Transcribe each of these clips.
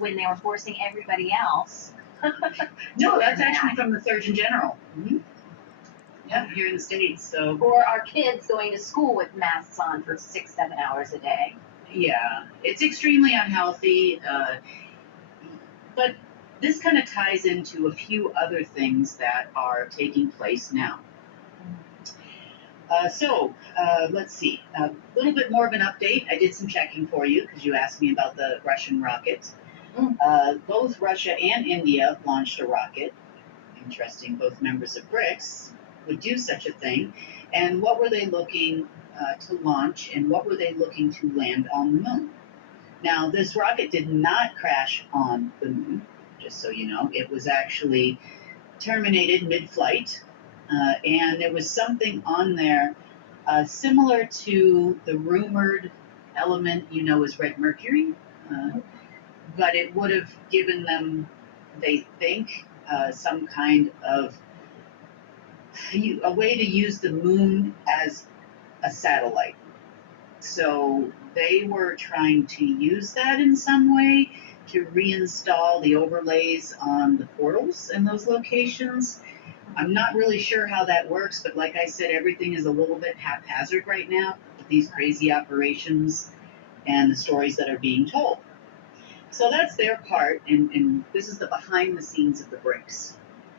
when they were forcing everybody else. No, that's actually from the Surgeon General. Mm-hmm. Yeah, here in the States. So, or our kids going to school with masks on for 6-7 hours a day. Yeah, it's extremely unhealthy. But this kind of ties into a few other things that are taking place now. Let's see. A little bit more of an update. I did some checking for you because you asked me about the Russian rocket. Both Russia and India launched a rocket. Interesting, both members of BRICS would do such a thing. And what were they looking to launch, and what were they looking to land on the moon? Now, this rocket did not crash on the moon, just so you know. It was actually terminated mid-flight, and there was something on there similar to the rumored element you know as red mercury, but it would have given them, they think, some kind of a way to use the moon as a satellite. So they were trying to use that in some way to reinstall the overlays on the portals in those locations. I'm not really sure how that works, but like I said, everything is a little bit haphazard right now with these crazy operations and the stories that are being told. So that's their part, and this is the behind the scenes of the BRICS.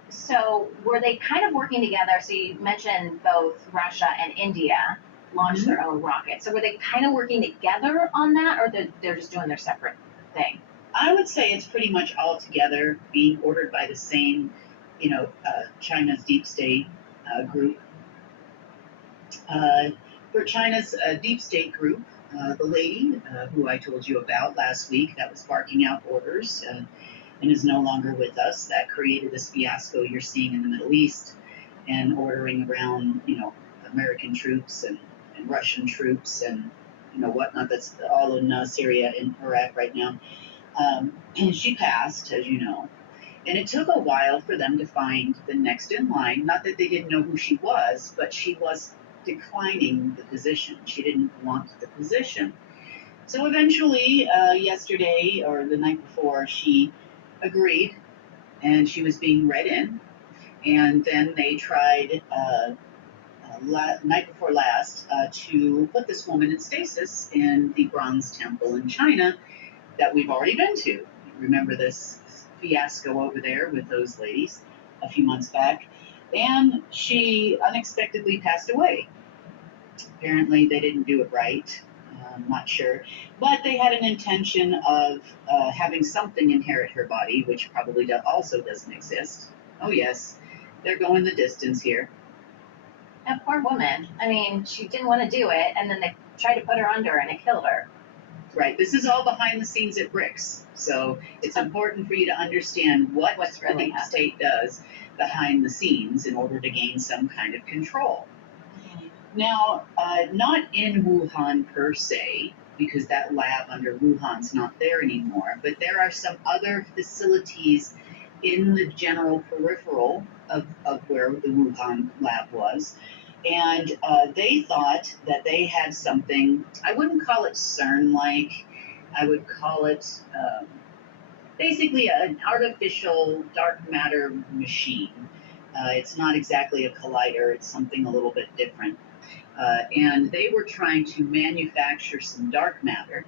So were they kind of working together? So you mentioned both Russia and India launched their own rocket. So were they kind of working together on that, or they're just doing their separate thing? I would say it's pretty much all together, being ordered by the same, China's deep state group. For China's deep state group, the lady who I told you about last week that was barking out orders and is no longer with us, that created this fiasco you're seeing in the Middle East and ordering around, American troops and Russian troops and, whatnot. That's all in Syria and Iraq right now. And she passed, as you know. And it took a while for them to find the next in line. Not that they didn't know who she was, but she was declining the position. She didn't want the position. So eventually, yesterday or the night before, she agreed, and she was being read in. And then they tried, night before last, to put this woman in stasis in the Bronze Temple in China that we've already been to. Remember this fiasco over there with those ladies a few months back? And she unexpectedly passed away. Apparently they didn't do it right. I'm not sure. But they had an intention of having something inherit her body, which probably also doesn't exist. Oh yes, they're going the distance here. That poor woman. I mean, she didn't want to do it, and then they tried to put her under, and it killed her. Right. This is all behind the scenes at BRICS. So it's important for you to understand what's really the state does behind the scenes in order to gain some kind of control. Now, not in Wuhan per se, because that lab under Wuhan's not there anymore, but there are some other facilities in the general peripheral of where the Wuhan lab was. And they thought that they had something, I wouldn't call it CERN-like, I would call it basically an artificial dark matter machine. It's not exactly a collider, it's something a little bit different. And they were trying to manufacture some dark matter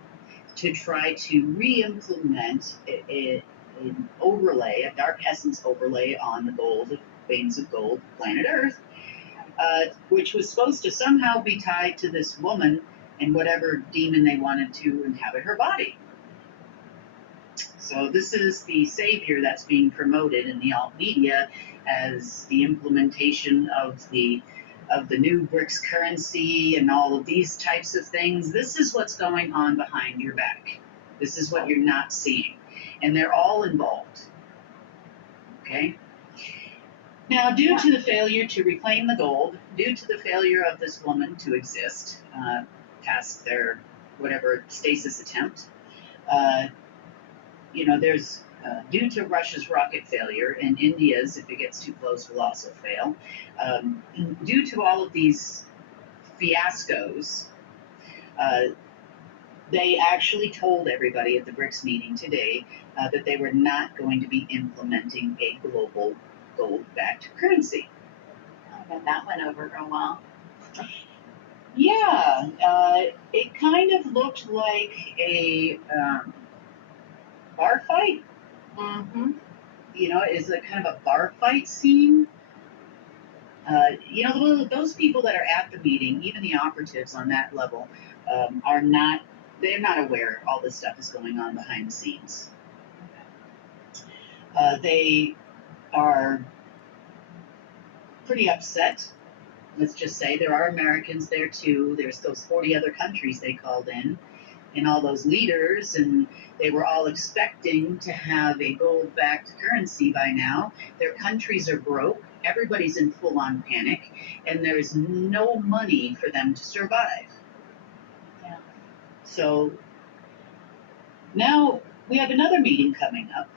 to try to re-implement an overlay, a dark essence overlay on the gold, veins of gold, planet Earth, which was supposed to somehow be tied to this woman and whatever demon they wanted to inhabit her body. So this is the savior that's being promoted in the alt media as the implementation of the new BRICS currency and all of these types of things. This is what's going on behind your back. This is what you're not seeing. And they're all involved. Okay? Now, due to the failure to reclaim the gold, due to the failure of this woman to exist past their whatever stasis attempt, there's due to Russia's rocket failure and India's, if it gets too close, will also fail. Due to all of these fiascos, They actually told everybody at the BRICS meeting today that they were not going to be implementing a global gold-backed currency. I bet that went over real well. Yeah, it kind of looked like a bar fight. Mm-hmm. You know, it's a kind of a bar fight scene. You know, those people that are at the meeting, even the operatives on that level, are not, they're not aware all this stuff is going on behind the scenes. They are pretty upset. Let's just say there are Americans there too. There's those 40 other countries they called in, and all those leaders, and they were all expecting to have a gold backed currency by now. Their countries are broke, everybody's in full on panic, and there's no money for them to survive. Yeah. So now we have another meeting coming up.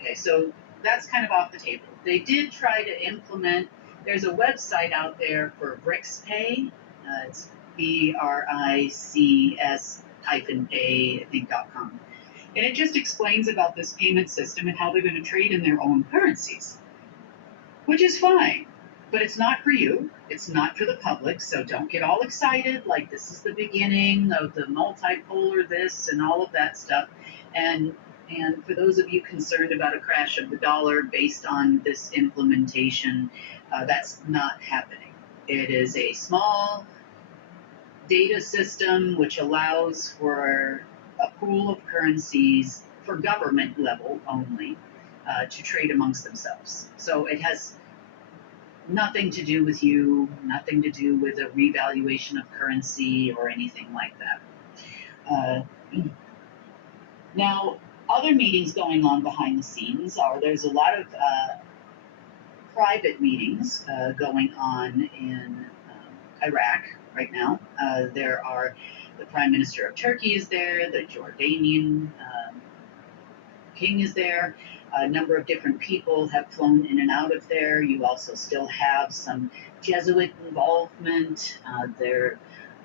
Okay, so that's kind of off the table. They did try to implement, there's a website out there for Brics Pay. It's BRICS -A, I think, .com. And it just explains about this payment system and how they're going to trade in their own currencies, which is fine. But it's not for you. It's not for the public. So don't get all excited like this is the beginning of the multipolar this and all of that stuff. And for those of you concerned about a crash of the dollar based on this implementation, that's not happening. It is a small data system which allows for a pool of currencies for government level only to trade amongst themselves. So it has nothing to do with you, nothing to do with a revaluation of currency or anything like that. Now, other meetings going on behind the scenes are there's a lot of private meetings going on in Iraq right now. There are the Prime Minister of Turkey is there, the Jordanian king is there. A number of different people have flown in and out of there. You also still have some Jesuit involvement. There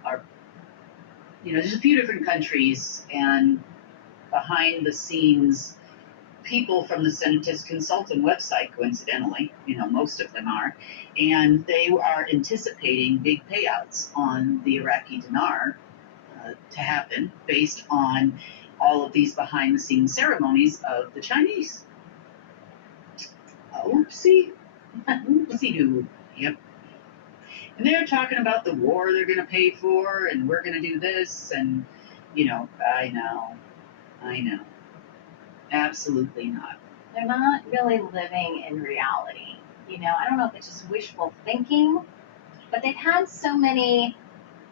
are, there's a few different countries, and behind the scenes, people from the Senatus Consultant website, coincidentally, most of them are, and they are anticipating big payouts on the Iraqi dinar to happen based on all of these behind the scenes ceremonies of the Chinese. Oopsie. Oopsie doo. Yep. And they're talking about the war they're going to pay for, and we're going to do this, and, I know. Absolutely not. They're not really living in reality. I don't know if it's just wishful thinking, but they've had so many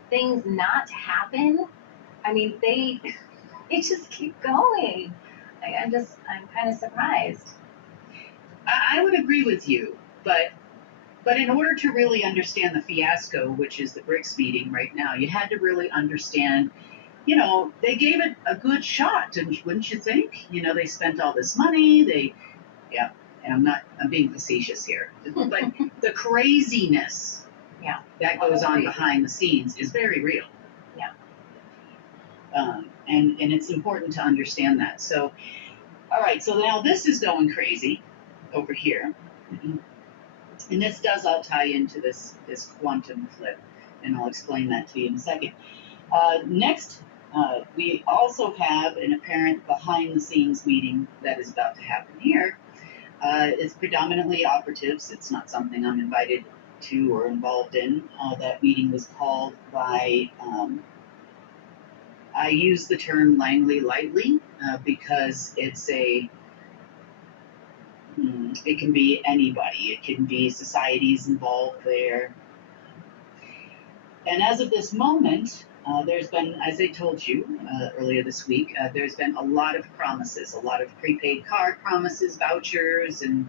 things not happen. I mean, they just keep going. I'm kind of surprised. I would agree with you, but in order to really understand the fiasco, which is the BRICS meeting right now, you had to really understand, they gave it a good shot, wouldn't you think? They spent all this money, and I'm being facetious here, but the craziness that goes on behind the scenes is very real. Yeah. And it's important to understand that. So, all right, so now this is going crazy over here. And this does all tie into this quantum flip, and I'll explain that to you in a second. Next, we also have an apparent behind-the-scenes meeting that is about to happen here. It's predominantly operatives. It's not something I'm invited to or involved in. That meeting was called by, I use the term Langley lightly because it can be anybody. It can be societies involved there. And as of this moment, there's been, as I told you earlier this week, there's been a lot of promises, a lot of prepaid card promises, vouchers, and,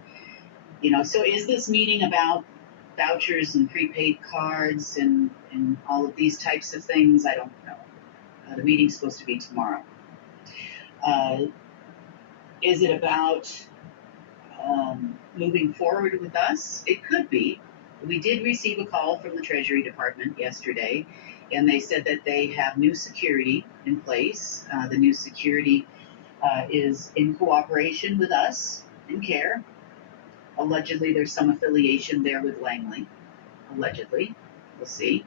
so is this meeting about vouchers and prepaid cards and all of these types of things? I don't know. The meeting's supposed to be tomorrow. Is it about moving forward with us? It could be. we did receive a call from the Treasury Department yesterday, and they said that they have new security in place. The new security is in cooperation with us and CARE. Allegedly, there's some affiliation there with Langley. Allegedly, we'll see.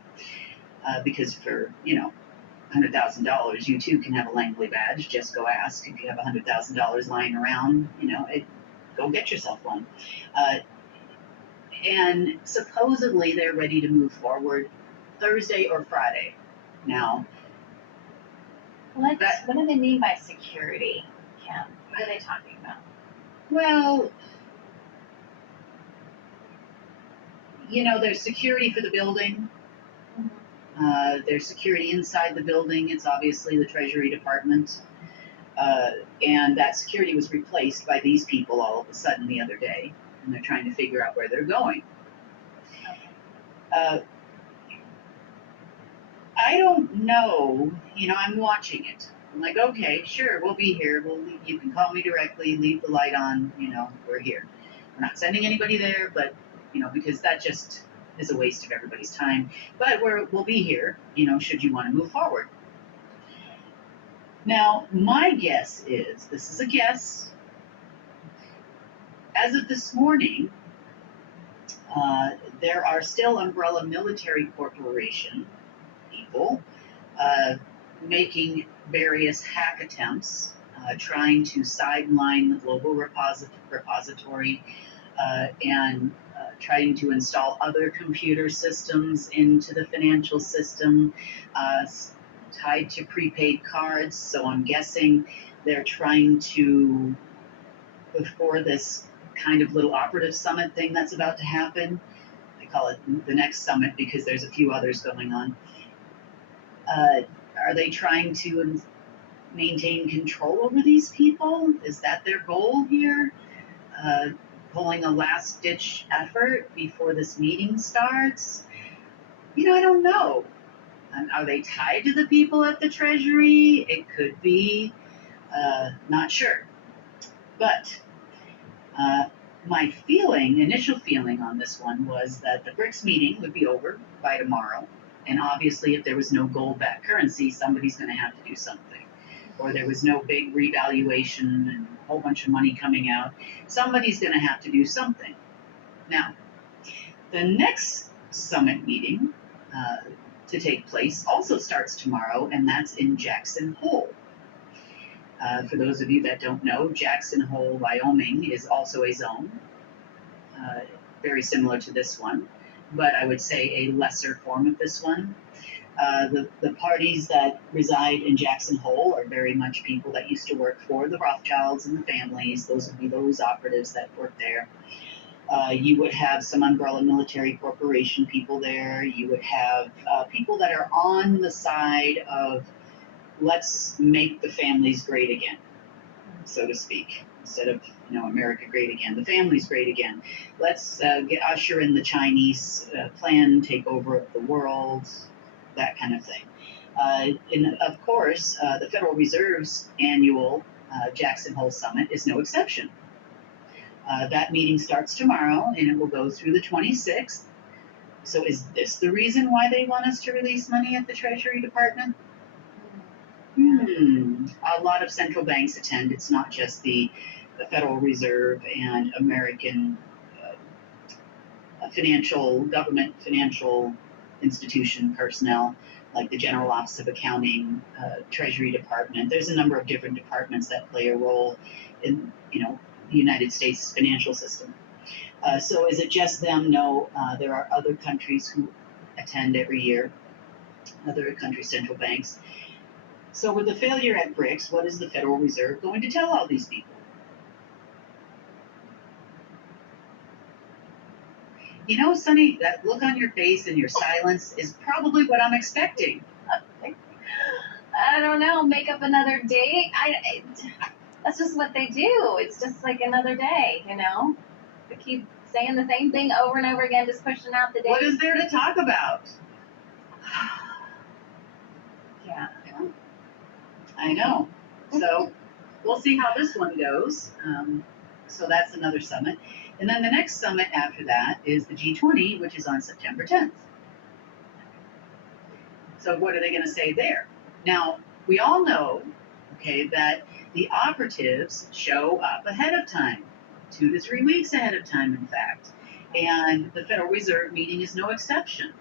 Because for $100,000, you too can have a Langley badge. Just go ask if you have $100,000 lying around. Go get yourself one. And supposedly they're ready to move forward Thursday or Friday. Now, What do they mean by security, Kim? What are they talking about? well, there's security for the building. There's security inside the building. It's obviously the Treasury Department. And that security was replaced by these people all of a sudden the other day. And they're trying to figure out where they're going. I don't know. I'm watching it. I'm like, okay, sure, we'll be here. You can call me directly, leave the light on. We're here. We're not sending anybody there, but because that just is a waste of everybody's time. But we'll be here. Should you want to move forward. Now, my guess is, this is a guess, as of this morning, there are still Umbrella Military Corporation people making various hack attempts, trying to sideline the global repository and trying to install other computer systems into the financial system tied to prepaid cards. So I'm guessing they're trying to, before this kind of little operative summit thing that's about to happen, I call it the next summit because there's a few others going on, are they trying to maintain control over these people? Is that their goal here? Pulling a last-ditch effort before this meeting starts? I don't know. Are they tied to the people at the Treasury? It could be. Not sure. But my initial feeling on this one was that the BRICS meeting would be over by tomorrow. And obviously, if there was no gold-backed currency, somebody's going to have to do something. Or there was no big revaluation and a whole bunch of money coming out, somebody's going to have to do something. Now, the next summit meeting to take place also starts tomorrow, and that's in Jackson Hole. For those of you that don't know, Jackson Hole, Wyoming is also a zone, very similar to this one, but I would say a lesser form of this one. The parties that reside in Jackson Hole are very much people that used to work for the Rothschilds and the families. Those would be those operatives that work there. You would have some Umbrella Military Corporation people there. You would have people that are on the side of let's make the families great again, so to speak. Instead of America great again, the family's great again. Let's usher in the Chinese plan, take over of the world, that kind of thing. And of course, the Federal Reserve's annual Jackson Hole Summit is no exception. That meeting starts tomorrow and it will go through the 26th. So is this the reason why they want us to release money at the Treasury Department? A lot of central banks attend. It's not just the Federal Reserve and American government financial institution personnel, like the General Office of Accounting, Treasury Department. There's a number of different departments that play a role in, the United States financial system. So is it just them? No, there are other countries who attend every year, other countries' central banks. So with the failure at BRICS, what is the Federal Reserve going to tell all these people? Sonny, that look on your face and your silence is probably what I'm expecting. I don't know. Make up another date. That's just what they do. It's just like another day, They keep saying the same thing over and over again, just pushing out the date. What is there to talk about? Yeah. I know. So we'll see how this one goes. So that's another summit. And then the next summit after that is the G20, which is on September 10th. So what are they going to say there? Now, we all know, okay, that the operatives show up ahead of time, 2 to 3 weeks ahead of time, in fact. And the Federal Reserve meeting is no exception.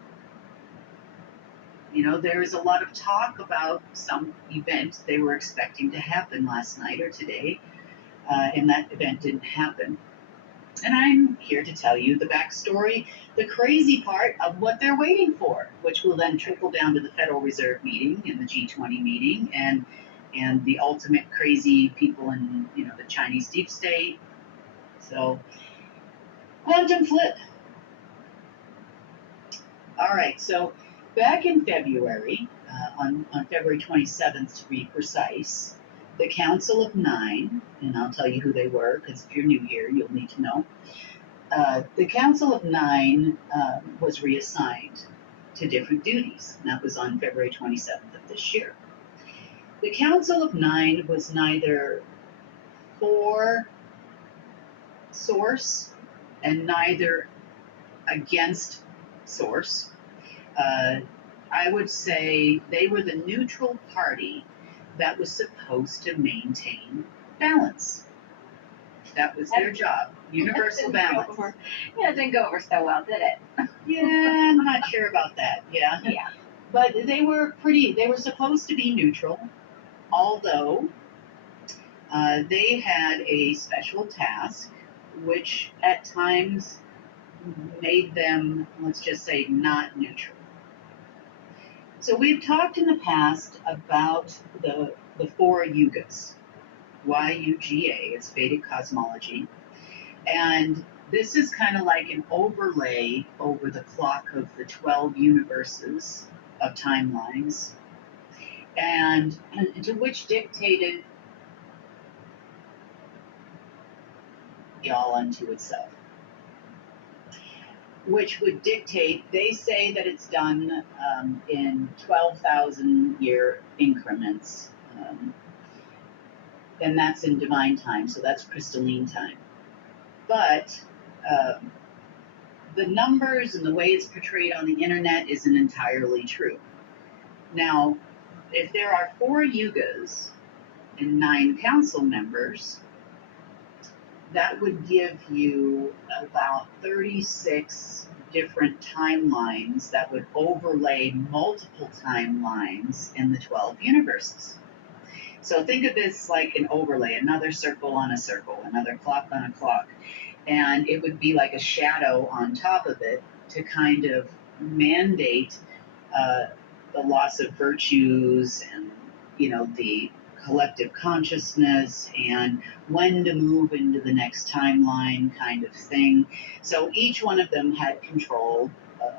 You know, there is a lot of talk about some event they were expecting to happen last night or today, and that event didn't happen. And I'm here to tell you the backstory, the crazy part of what they're waiting for, which will then trickle down to the Federal Reserve meeting and the G20 meeting and the ultimate crazy people in, you know, the Chinese deep state. So, quantum flip. All right, so back in February, on February 27th to be precise, the Council of Nine, and I'll tell you who they were because if you're new here, you'll need to know. The Council of Nine was reassigned to different duties, and that was on February 27th of this year. The Council of Nine was neither for source and neither against source. I would say they were the neutral party that was supposed to maintain balance. That was their job, universal balance. Yeah, it didn't go over so well, did it? Yeah, I'm not sure about that. Yeah. Yeah. But they were supposed to be neutral, although they had a special task, which at times made them, let's just say, not neutral. So we've talked in the past about the 4 yugas, Y-U-G-A, it's Vedic cosmology. And this is kind of like an overlay over the clock of the 12 universes of timelines, and to which dictated all unto itself. Which would dictate, they say that it's done in 12,000 year increments. And that's in divine time, so that's crystalline time. But the numbers and the way it's portrayed on the internet isn't entirely true. Now, if there are 4 yugas and 9 council members, that would give you about 36 different timelines that would overlay multiple timelines in the 12 universes. So think of this like an overlay, another circle on a circle, another clock on a clock. And it would be like a shadow on top of it to kind of mandate the loss of virtues and, you know, the collective consciousness and when to move into the next timeline kind of thing. So each one of them had control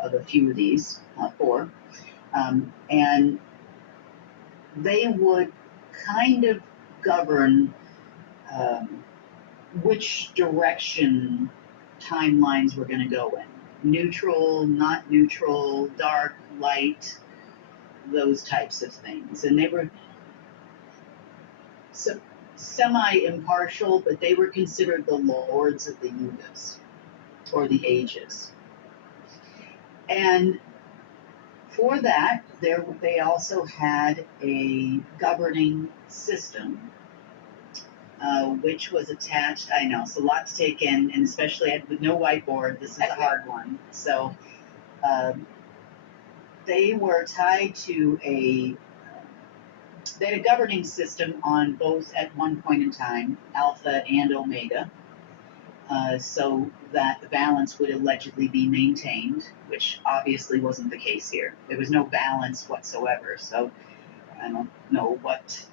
of a few of these, 4. And they would kind of govern which direction timelines were going to go in. Neutral, not neutral, dark, light, those types of things. And they were semi-impartial, but they were considered the lords of the yugas, or the ages. And for that, they also had a governing system, which was attached. I know, it's a lot to take in, and especially with no whiteboard, this is a hard one. So they were tied to they had a governing system on both at one point in time, Alpha and Omega, so that the balance would allegedly be maintained, which obviously wasn't the case here. There was no balance whatsoever, so I don't know what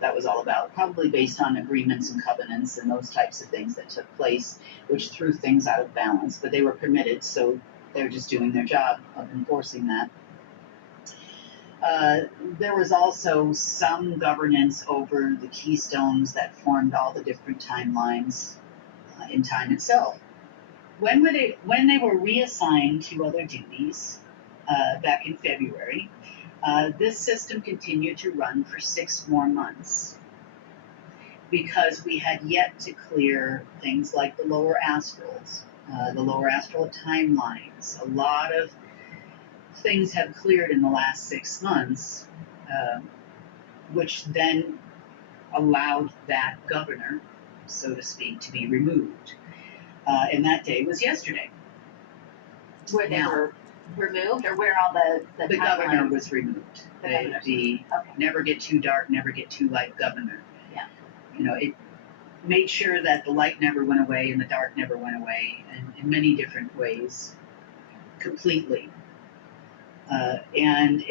that was all about. Probably based on agreements and covenants and those types of things that took place, which threw things out of balance, but they were permitted, so they're just doing their job of enforcing that. There was also some governance over the keystones that formed all the different timelines in time itself. When they were reassigned to other duties back in February, this system continued to run for 6 more months. because we had yet to clear things like the lower astrals, the lower astral timelines. A lot of things have cleared in the last 6 months, uh, which then allowed that governor, so to speak, to be removed. And that day was yesterday. Where they Now, were removed, or where all the governor timelines- was removed. The The Okay. never get too dark, never get too light governor. Yeah. It made sure that the light never went away and the dark never went away, and in many different ways, completely. And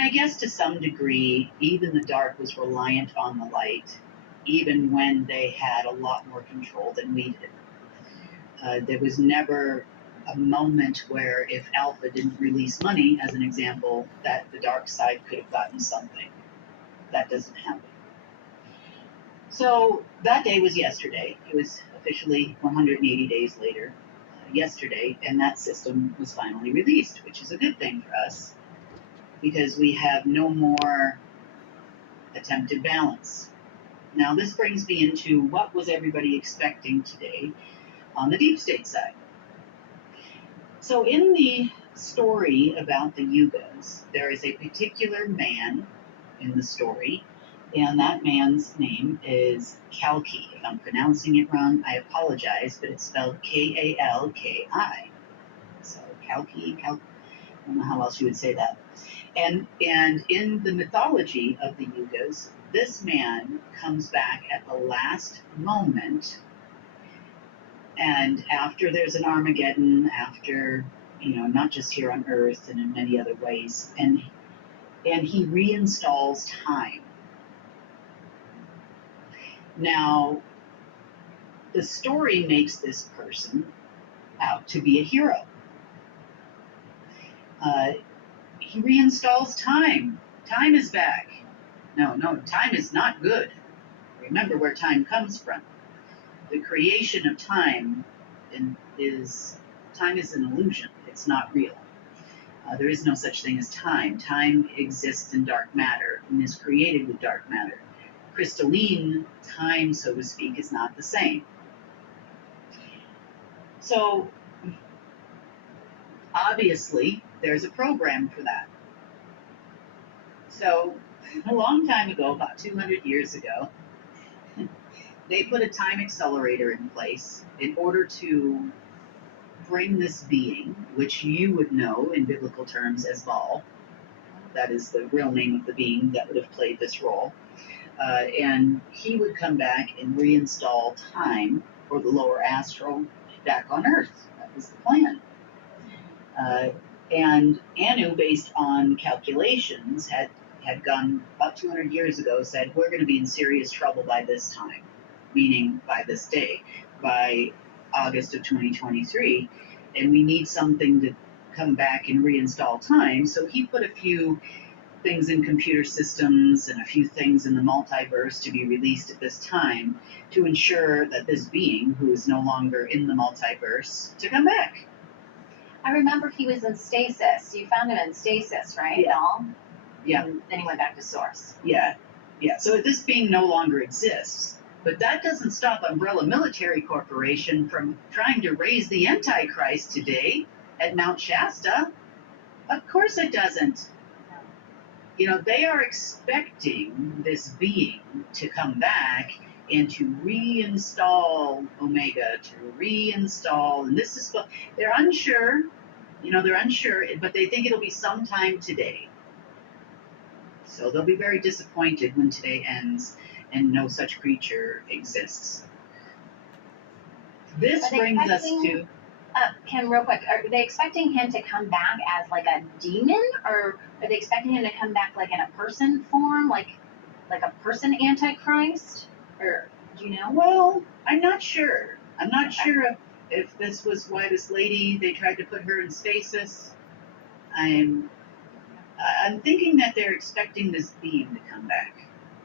I guess to some degree, even the dark was reliant on the light, even when they had a lot more control than we did. There was never a moment where if Alpha didn't release money, as an example, that the dark side could have gotten something. That doesn't happen. So that day was yesterday. It was officially 180 days later, yesterday, and that system was finally released, which is a good thing for us because we have no more attempted balance. Now, this brings me into what was everybody expecting today on the deep state side. So, in the story about the Yugas, there is a particular man in the story, and that man's name is Kalki. If I'm pronouncing it wrong, I apologize, but it's spelled Kalki. So, Kalki, I don't know how else you would say that. And in the mythology of the Yugas, this man comes back at the last moment, and after there's an Armageddon, after not just here on Earth and in many other ways, and he reinstalls time. Now, the story makes this person out to be a hero. He reinstalls time. Time is back. No, time is not good. Remember where time comes from. The creation of time is an illusion. It's not real. There is no such thing as time. Time exists in dark matter and is created with dark matter. Crystalline time, so to speak, is not the same. So, obviously, there's a program for that. So, a long time ago, about 200 years ago, they put a time accelerator in place in order to bring this being, which you would know in biblical terms as Baal. That is the real name of the being that would have played this role. And he would come back and reinstall time for the lower astral back on Earth. That was the plan. And Anu, based on calculations, had gone about 200 years ago, said, we're going to be in serious trouble by this time, meaning by this day, by August of 2023, and we need something to come back and reinstall time. So he put a few things in computer systems and a few things in the multiverse to be released at this time to ensure that this being, who is no longer in the multiverse, to come back. I remember he was in stasis. You found him in stasis, right? Yeah. All? Yeah. And then he went back to source. Yeah. So this being no longer exists. But that doesn't stop Umbrella Military Corporation from trying to raise the Antichrist today at Mount Shasta. Of course it doesn't. They are expecting this being to come back and to reinstall Omega, to reinstall, and this is, they're unsure, but they think it'll be sometime today. So they'll be very disappointed when today ends and no such creature exists. This brings us to... Kim, real quick, are they expecting him to come back as like a demon, or are they expecting him to come back like in a person form, like a person Antichrist? Or do you know? Well, I'm not sure. I'm not sure if this was why this lady, they tried to put her in stasis. I'm thinking that they're expecting this being to come back.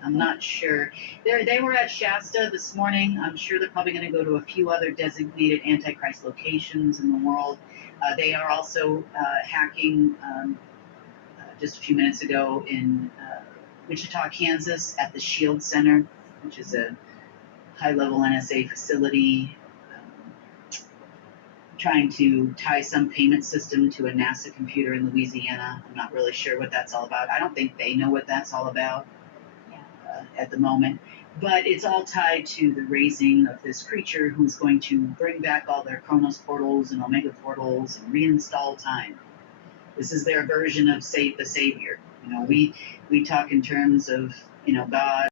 I'm not sure. They were at Shasta this morning. I'm sure they're probably going to go to a few other designated Antichrist locations in the world. They are also hacking just a few minutes ago in Wichita, Kansas, at the Shield Center. which is a high-level NSA facility, trying to tie some payment system to a NASA computer in Louisiana. I'm not really sure what that's all about. I don't think they know what that's all about at the moment. But it's all tied to the raising of this creature who's going to bring back all their Chronos portals and Omega portals and reinstall time. This is their version of the Savior. We talk in terms of God